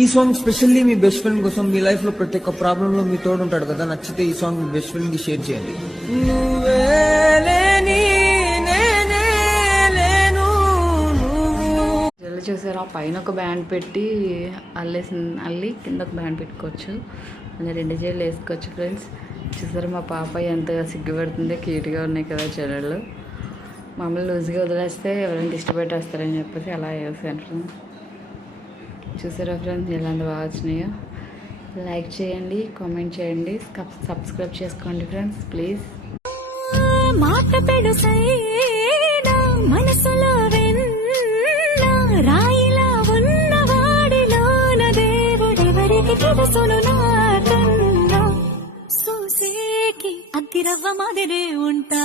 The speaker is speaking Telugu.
ఈ సాంగ్ స్పెషల్లీ మీ బెస్ట్ ఫ్రెండ్ కోసం. మీ లైఫ్ లో ప్రతి ఒక్క ప్రాబ్లమ్ లో మీ తోడు ఉంటాడు కదా. నచ్చితే ఈ సాంగ్ మీ బెస్ట్ ఫ్రెండ్ కి షేర్ చేయండి. చూసారా, పైన ఒక బ్యాండ్ పెట్టి అల్లి కింద ఒక బ్యాండ్ పెట్టుకోవచ్చు. అలా 2 జడలు వేసుకోవచ్చు ఫ్రెండ్స్. చూసారా మా పాప ఎంతగా సిగ్గుపడుతుంది. క్యూట్గా ఉన్నాయి కదా జడలు. మామూలు లూజ్గా వదిలేస్తే ఎవరైనా ఇష్టపెట్టేస్తారని చెప్పేసి అలా వేసాను ఫ్రెండ్స్. చూసారా ఫ్రెండ్స్ ఎలా బాగా వచ్చినాయో. లైక్ చేయండి, కామెంట్ చేయండి, సబ్స్క్రైబ్ చేసుకోండి ఫ్రెండ్స్ ప్లీజ్. మాట మనసులో రాయిలా ఉన్నవాడిలోన దేవుడెవరికి తెలుసును నాకన్నా. సూసేకి అగ్గిరవ్వ మాదిరే ఉంటా.